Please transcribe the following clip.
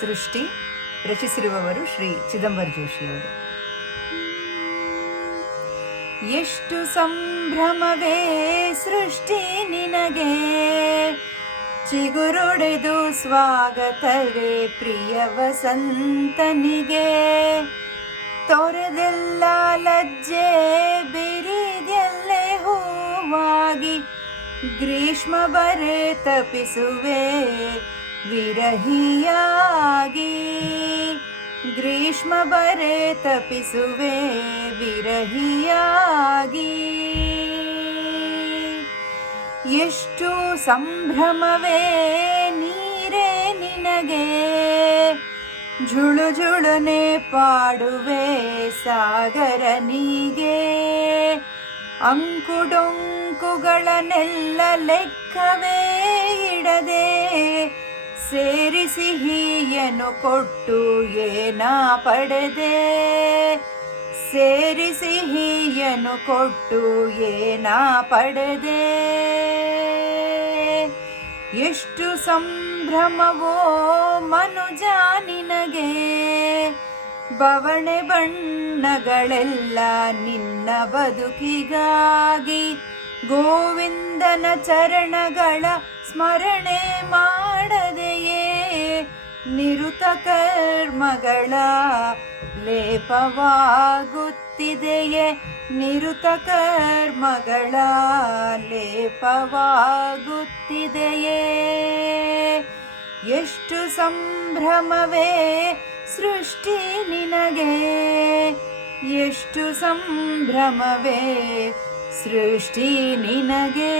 ಸೃಷ್ಟಿ ರಚಿಸಿರುವವರು ಶ್ರೀ ಚಿದಂಬರ ಜೋಶಿಯವರು. ಎಷ್ಟು ಸಂಭ್ರಮವೇ ಸೃಷ್ಟಿ ನಿನಗೆ, ಚಿಗುರೊಡೆದು ಸ್ವಾಗತವೇ ಪ್ರಿಯ ವಸಂತನಿಗೆ. ತೊರೆದೆಲ್ಲ ಲಜ್ಜೆ ಬಿರಿದೆಲ್ಲೆ ಹೂವಾಗಿ, ಗ್ರೀಷ್ಮ ಬರೆ ತಪಿಸುವೆ ವಿರಹಿಯಾಗಿ. ಗ್ರೀಷ್ಮ ಬರೆ ತಪಿಸುವೆ ವಿರಹಿಯಾಗಿ. ಎಷ್ಟು ಸಂಭ್ರಮವೇ ನೀರೇ ನಿನಗೆ, ಝುಳು ಝುಳುನೆ ಪಾಡುವೆ ಸಾಗರನಿಗೆ. ಅಂಕುಡೊಂಕುಗಳನ್ನೆಲ್ಲ ಲೆಕ್ಕವೇ ಇಡದೆ, ಸೇರಿ ಸಿಹಿಯನ್ನು ಕೊಟ್ಟು ಏನ ಪಡೆದೆ. ಸೇರಿ ಸಿಹಿಯನ್ನು ಕೊಟ್ಟು ಏನ ಪಡೆದೆ. ಎಷ್ಟು ಸಂಭ್ರಮವೋ ಮನುಜ ನಿನಗೆ, ಬವಣೆ ಬಣ್ಣಗಳೆಲ್ಲ ನಿನ್ನ ಬದುಕಿಗಾಗಿ. ಗೋವಿಂದನ ಚರಣಗಳ ಸ್ಮರಣೆ ಮಾಡದೆಯೇ, ನಿರುತ ಕರ್ಮಗಳ ಲೇಪವಾಗುತ್ತಿದೆಯೇ. ನಿರುತ ಕರ್ಮಗಳ ಲೇಪವಾಗುತ್ತಿದೆಯೇ. ಎಷ್ಟು ಸಂಭ್ರಮವೇ ಸೃಷ್ಟಿ ನಿನಗೆ, ಎಷ್ಟು ಸಂಭ್ರಮವೇ ಸೃಷ್ಟಿ ನಿನಗೆ.